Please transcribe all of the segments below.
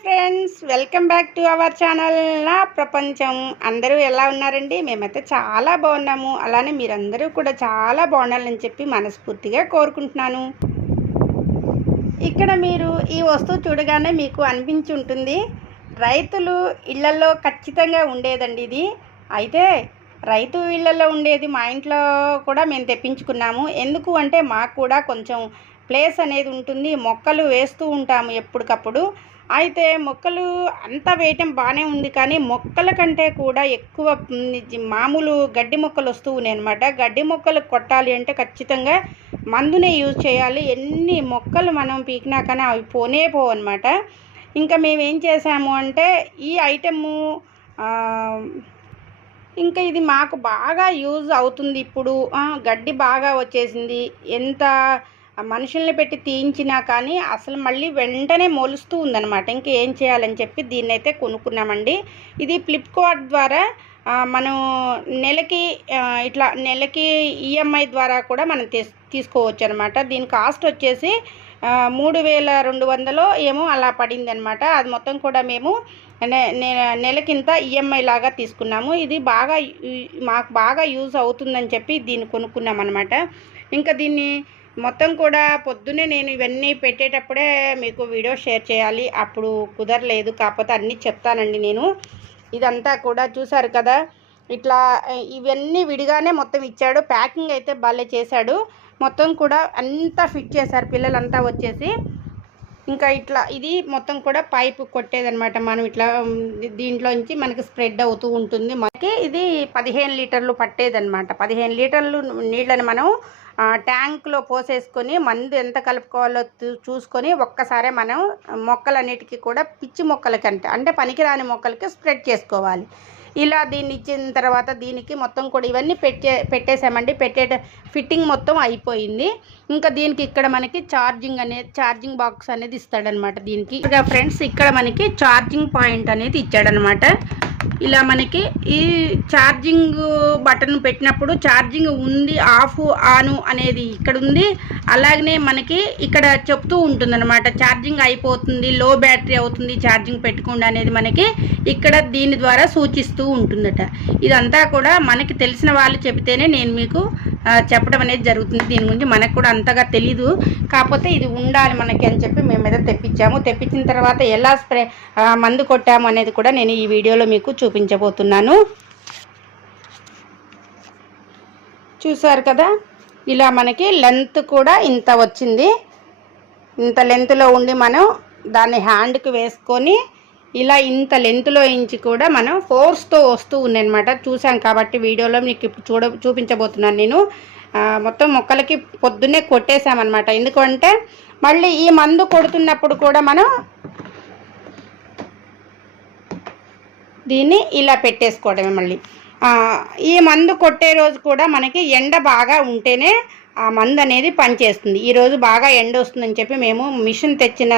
Friends welcome back to our channel నా ప్రపంచం. అందరూ ఎలా ఉన్నారండి? మేమైతే చాలా బాగున్నాము. అలానే మీరందరూ కూడా చాలా బాగుండాలని చెప్పి మనస్ఫూర్తిగా కోరుకుంటున్నాను. ఇక్కడ మీరు ఈ వస్తువు చూడగానే మీకు అనిపించి ఉంటుంది. రైతులు ఇళ్ళలో ఖచ్చితంగా ఉండేదండి ఇది. అయితే రైతు ఇళ్ళలో ఉండేది మా ఇంట్లో కూడా మేము తెప్పించుకున్నాము. ఎందుకు అంటే మాకు కూడా కొంచెం ప్లేస్ అనేది ఉంటుంది. మొక్కలు వేస్తూ ఉంటాము ఎప్పటికప్పుడు. అయితే మొక్కలు అంతా వేయటం బాగానే ఉంది కానీ మొక్కల కంటే కూడా ఎక్కువ మామూలు గడ్డి మొక్కలు వస్తూ ఉన్నాయి అనమాట గడ్డి మొక్కలు కొట్టాలి అంటే ఖచ్చితంగా మందునే యూజ్ చేయాలి. ఎన్ని మొక్కలు మనం పీకినా కానీ అవి పోనే పోవు అనమాట ఇంకా మేము ఏం చేసాము అంటే ఈ ఐటెము ఇంకా ఇది మాకు బాగా యూజ్ అవుతుంది ఇప్పుడు. గడ్డి బాగా వచ్చేసింది. ఎంత మనుషుల్ని పెట్టి తీయించినా కానీ అసలు మళ్ళీ వెంటనే మొలుస్తూ ఉందన్నమాట. ఇంకేం ఏం చేయాలని చెప్పి దీన్ని అయితే కొనుక్కున్నామండి. ఇది ఫ్లిప్కార్ట్ ద్వారా మనం నెలకి ఇట్లా నెలకి ఈఎంఐ ద్వారా కూడా మనం తీస్ తీసుకోవచ్చు అనమాట దీని కాస్ట్ వచ్చేసి మూడు వేల రెండు వందలు ఏమో అలా పడింది అనమాట అది మొత్తం కూడా మేము నెలకింత ఈఎంఐ లాగా తీసుకున్నాము. ఇది బాగా మాకు బాగా యూజ్ అవుతుందని చెప్పి దీన్ని కొనుక్కున్నాం అనమాట ఇంకా దీన్ని మొత్తం కూడా పొద్దున్నే నేను ఇవన్నీ పెట్టేటప్పుడే మీకు వీడియో షేర్ చేయాలి. అప్పుడు కుదరలేదు. కాకపోతే అన్నీ చెప్తానండి నేను. ఇదంతా కూడా చూసారు కదా? ఇట్లా ఇవన్నీ విడిగానే మొత్తం ఇచ్చాడు. ప్యాకింగ్ అయితే భలే చేశాడు. మొత్తం కూడా అంతా ఫిట్ చేశారు. పిల్లలంతా వచ్చేసి. ఇంకా ఇట్లా ఇది మొత్తం కూడా పైపు కొట్టేదనమాట మనం ఇట్లా దీంట్లోంచి మనకి స్ప్రెడ్ అవుతూ ఉంటుంది. మనకి ఇది పదిహేను లీటర్లు పట్టేదనమాట పదిహేను లీటర్లు నీళ్ళని మనం ట్యాంక్లో పోసేసుకొని మందు ఎంత కలుపుకోవాలో చూ- చూసుకొని ఒక్కసారే మనం మొక్కలన్నిటికీ కూడా పిచ్చి మొక్కలకి అంటే అంటే పనికిరాని మొక్కలకి స్ప్రెడ్ చేసుకోవాలి. ఇలా దీన్ని ఇచ్చిన తర్వాత దీనికి మొత్తం కూడా ఇవన్నీ పెట్టే పెట్టేసామండి. పెట్టే ఫిట్టింగ్ మొత్తం అయిపోయింది. ఇంకా దీనికి ఇక్కడ మనకి ఛార్జింగ్ అనేది ఛార్జింగ్ బాక్స్ అనేది ఇస్తాడనమాట దీనికి. ఇక ఫ్రెండ్స్ ఇక్కడ మనకి ఛార్జింగ్ పాయింట్ అనేది ఇచ్చాడనమాట. ఇలా మనకి ఈ ఛార్జింగ్ బటన్ పెట్టినప్పుడు ఛార్జింగ్ ఉంది ఆఫ్ ఆను అనేది ఇక్కడ ఉంది. అలాగనే మనకి ఇక్కడ చెప్తూ ఉంటుందన్నమాట ఛార్జింగ్ అయిపోతుంది లో బ్యాటరీ అవుతుంది ఛార్జింగ్ పెట్టుకోండి అనేది మనకి ఇక్కడ దీని ద్వారా సూచిస్తూ ఉంటుందట. ఇదంతా కూడా మనకి తెలిసిన వాళ్ళు చెబితేనే నేను మీకు చెప్పడం అనేది జరుగుతుంది. దీని గురించి మనకు కూడా అంతగా తెలీదు. కాకపోతే ఇది ఉండాలి మనకి అని చెప్పి మేము ఏదో తెప్పించాము. తెప్పించిన తర్వాత ఎలా స్ప్రే మందు కొట్టాము అనేది కూడా నేను ఈ వీడియోలో మీకు చూపించబోతున్నాను. చూసారు కదా? ఇలా మనకి లెంత్ కూడా ఇంత వచ్చింది. ఇంత లెంత్లో ఉండి మనం దాన్ని హ్యాండ్కి వేసుకొని ఇలా ఇంత లెంత్లో ఇంచి కూడా మనం ఫోర్స్తో వస్తూ ఉందన్నమాట. చూసాం కాబట్టి వీడియోలో మీకు ఇప్పుడు చూడ చూపించబోతున్నాను నేను. మొత్తం మొక్కలకి పొద్దున్నే కొట్టేశామన్నమాట. ఎందుకంటే మళ్ళీ ఈ మందు కొడుతున్నప్పుడు కూడా మనం దీన్ని ఇలా పెట్టేసుకోవడమే మళ్ళీ. ఈ మందు కొట్టే రోజు కూడా మనకి ఎండ బాగా ఉంటేనే ఆ మందు అనేది పనిచేస్తుంది. ఈరోజు బాగా ఎండ వస్తుందని చెప్పి మేము మిషన్ తెచ్చిన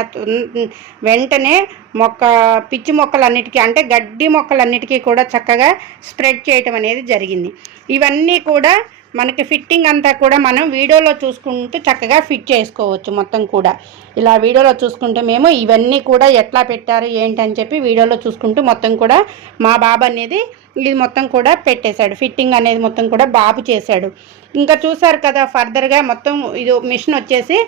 వెంటనే మొక్క పిచ్చి మొక్కలన్నిటికీ అంటే గడ్డి మొక్కలన్నిటికీ కూడా చక్కగా స్ప్రెడ్ చేయటం అనేది జరిగింది. ఇవన్నీ కూడా మనకి ఫిట్టింగ్ అంతా కూడా మనం వీడియోలో చూసుకుంటూ చక్కగా ఫిట్ చేసుకోవచ్చు మొత్తం కూడా. ఇలా వీడియోలో చూసుకుంటూ మేము ఇవన్నీ కూడా ఎట్లా పెట్టారు ఏంటి అని చెప్పి వీడియోలో చూసుకుంటూ మొత్తం కూడా మా బాబు అనేది ఇది మొత్తం కూడా పెట్టేశాడు. ఫిట్టింగ్ అనేది మొత్తం కూడా బాబు చేశాడు. ఇంకా చూసారు కదా ఫర్దర్గా మొత్తం ఇది మిషన్ వచ్చేసి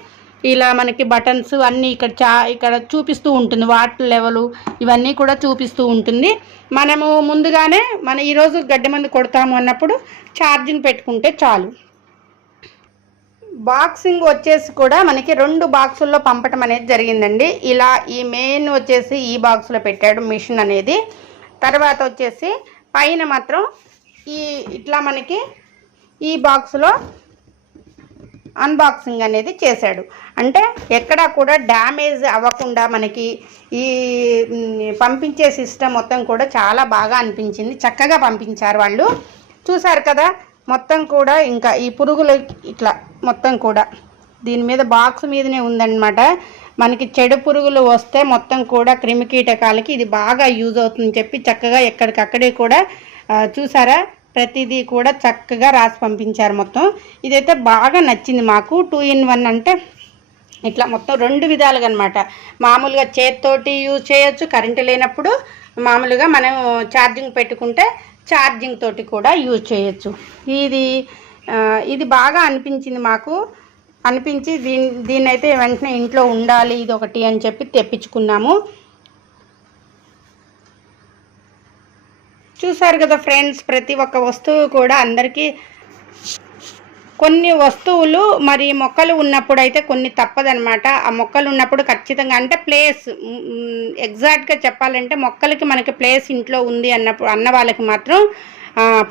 ఇలా మనకి బటన్స్ అన్నీ ఇక్కడ చా ఇక్కడ చూపిస్తూ ఉంటుంది. వాటర్ లెవెలు ఇవన్నీ కూడా చూపిస్తూ ఉంటుంది. మనము ముందుగానే మన ఈరోజు గడ్డి మందు కొడతాము అన్నప్పుడు ఛార్జింగ్ పెట్టుకుంటే చాలు. బాక్సింగ్ వచ్చేసి కూడా మనకి రెండు బాక్సుల్లో పంపటం అనేది జరిగిందండి. ఇలా ఈ మెయిన్ వచ్చేసి ఈ బాక్స్లో పెట్టాడు మిషన్ అనేది. తర్వాత వచ్చేసి పైన మాత్రం ఈ ఇట్లా మనకి ఈ బాక్స్లో అన్బాక్సింగ్ అనేది చేశాడు. అంటే ఎక్కడా కూడా డ్యామేజ్ అవ్వకుండా మనకి ఈ పంపించే సిస్టమ్ మొత్తం కూడా చాలా బాగా అనిపించింది. చక్కగా పంపించారు వాళ్ళు. చూసారు కదా మొత్తం కూడా ఇంకా ఈ పురుగులు ఇట్లా మొత్తం కూడా. దీని మీద బాక్స్ మీదనే ఉందన్నమాట. మనకి చెడు పురుగులు వస్తే మొత్తం కూడా క్రిమికీటకాలకి ఇది బాగా యూజ్ అవుతుందని చెప్పి చక్కగా ఎక్కడికక్కడే కూడా చూసారా ప్రతిదీ కూడా చక్కగా రాసి పంపించారు మొత్తం. ఇదైతే బాగా నచ్చింది మాకు. టూ ఇన్ వన్ అంటే ఇట్లా మొత్తం రెండు విధాలుగా అనమాట మామూలుగా చేతితోటి యూజ్ చేయొచ్చు కరెంటు లేనప్పుడు మామూలుగా మనం ఛార్జింగ్ పెట్టుకుంటే ఛార్జింగ్ తోటి కూడా యూజ్ చేయొచ్చు. ఇది ఇది బాగా అనిపించింది మాకు. అనిపించి దీని దీన్నైతే వెంటనే ఇంట్లో ఉండాలి ఇది ఒకటి అని చెప్పి తెప్పించుకున్నాము. చూసారు కదా ఫ్రెండ్స్ ప్రతి ఒక్క వస్తువు కూడా అందరికీ కొన్ని వస్తువులు మరి మొక్కలు ఉన్నప్పుడు అయితే కొన్ని తప్పదనమాట ఆ మొక్కలు ఉన్నప్పుడు ఖచ్చితంగా అంటే ప్లేస్ ఎగ్జాక్ట్గా చెప్పాలంటే మొక్కలకి మనకి ప్లేస్ ఇంట్లో ఉంది అన్నప్పుడు అన్న వాళ్ళకి మాత్రం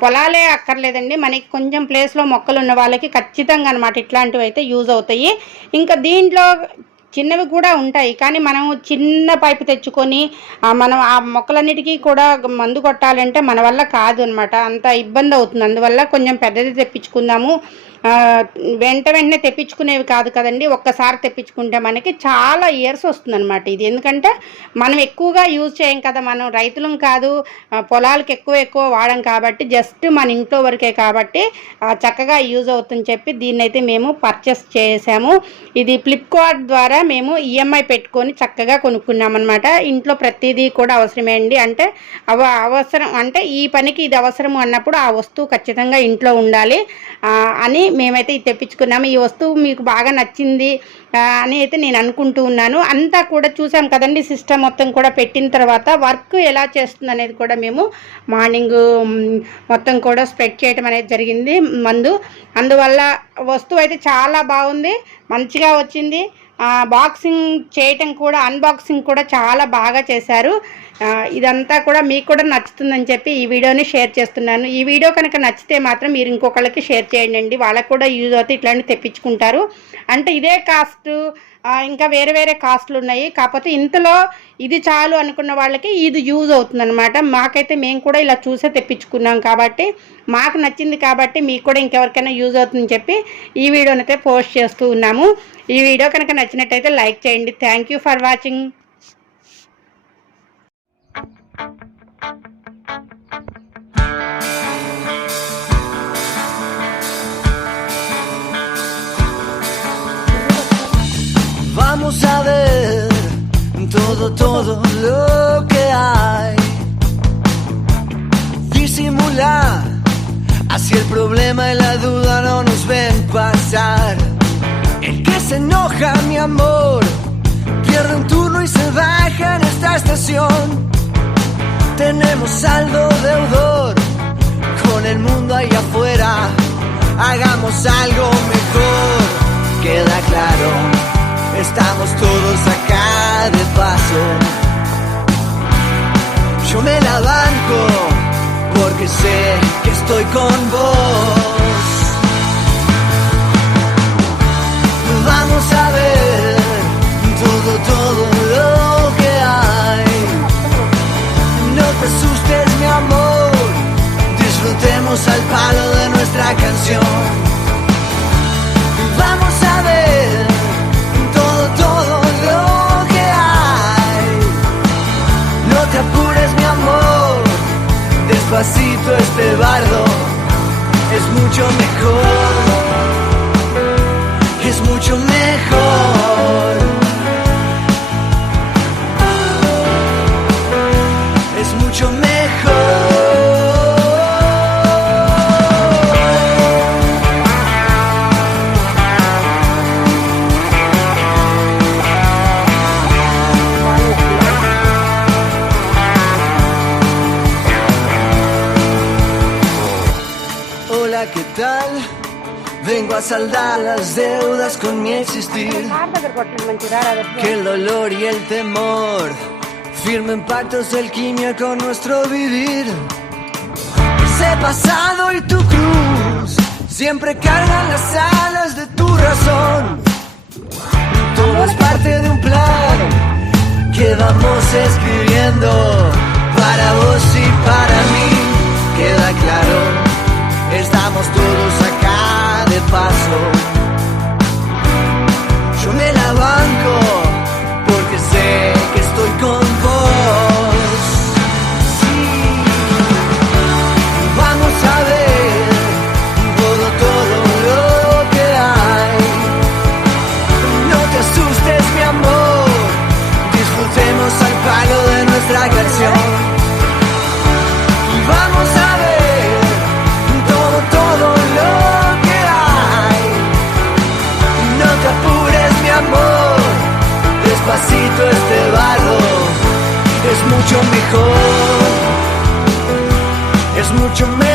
పొలాలే అక్కర్లేదండి. మనకి కొంచెం ప్లేస్లో మొక్కలు ఉన్న వాళ్ళకి ఖచ్చితంగా అనమాట ఇట్లాంటివి అయితే యూజ్ అవుతాయి. ఇంకా దీంట్లో చిన్నవి కూడా ఉంటాయి. కానీ మనం చిన్న పైపు తెచ్చుకొని మనం ఆ మొక్కలన్నిటికీ కూడా మందు కొట్టాలంటే మన వల్ల కాదు అనమాట అంత ఇబ్బంది అవుతుంది. అందువల్ల కొంచెం పెద్దది తెప్పించుకుందాము. వెంట వెంటనే తెప్పించుకునేవి కాదు కదండి. ఒక్కసారి తెప్పించుకుంటే మనకి చాలా ఇయర్స్ వస్తుందన్నమాట ఇది. ఎందుకంటే మనం ఎక్కువగా యూజ్ చేయం కదా మనం. రైతులం కాదు. పొలాలకు ఎక్కువ ఎక్కువ వాడం కాబట్టి జస్ట్ మన ఇంట్లో వరకే కాబట్టి చక్కగా యూజ్ అవుతుందని చెప్పి దీన్ని అయితే మేము పర్చేస్ చేసాము. ఇది ఫ్లిప్కార్ట్ ద్వారా మేము ఈఎంఐ పెట్టుకొని చక్కగా కొనుక్కున్నాం అనమాట ఇంట్లో ప్రతిదీ కూడా అవసరమే అండి. అంటే అవ అవసరం అంటే ఈ పనికి ఇది అవసరం అన్నప్పుడు ఆ వస్తువు ఖచ్చితంగా ఇంట్లో ఉండాలి అని మేమైతే ఇది తెప్పించుకున్నాము. ఈ వస్తువు మీకు బాగా నచ్చింది అని అయితే నేను అనుకుంటూ ఉన్నాను. అంతా కూడా చూసాం కదండి సిస్టమ్ మొత్తం కూడా పెట్టిన తర్వాత వర్క్ ఎలా చేస్తుంది అనేది కూడా మేము మార్నింగ్ మొత్తం కూడా స్ప్రెడ్ చేయడం అనేది జరిగింది మందు. అందువల్ల వస్తువు అయితే చాలా బాగుంది మంచిగా వచ్చింది. బాక్సింగ్ చేయటం కూడా అన్బాక్సింగ్ కూడా చాలా బాగా చేశారు. ఇదంతా కూడా మీకు కూడా నచ్చుతుందని చెప్పి ఈ వీడియోని షేర్ చేస్తున్నాను. ఈ వీడియో కనుక నచ్చితే మాత్రం మీరు ఇంకొకళ్ళకి షేర్ చేయండి వాళ్ళకు వాళ్ళకి కూడా యూజ్ అవుతాయి ఇట్లాంటివి తెప్పించుకుంటారు. అంటే ఇదే కాస్ట్ ఇంకా వేరే వేరే కాస్ట్లు ఉన్నాయి. కాకపోతే ఇంతలో ఇది చాలు అనుకున్న వాళ్ళకి ఇది యూజ్ అవుతుంది అనమాట మాకైతే మేము కూడా ఇలా చూసే తెప్పించుకున్నాం కాబట్టి మాకు నచ్చింది కాబట్టి మీకు కూడా ఇంకెవరికైనా యూజ్ అవుతుందని చెప్పి ఈ వీడియోనైతే అయితే పోస్ట్ చేస్తూ ఉన్నాము. ఈ వీడియో కనుక నచ్చినట్టయితే లైక్ చేయండి. Thank you for watching Vamos a ver todo, todo lo que hay. Disimular, así el problema y la duda no nos ven pasar. El que se enoja, mi amor, pierde un turno y se baja en esta estación. Tenemos saldo deudor con el mundo ahí afuera. Hagamos algo mejor, queda claro. Estamos todos acá de paso. Yo me la banco porque sé que estoy con vos. Vamos a ver todo, todo lo que hay. No te asustes, mi amor. Disfrutemos al palo de nuestra canción. Vengo a saldar las deudas con mi existir. Que el dolor y el temor firmen pactos de alquimia con nuestro vivir. Ese pasado y tu cruz siempre cargan las alas de tu razón. Todo es parte de un plan que vamos escribiendo para vos y para estamos todos acá de paso. Jamaica.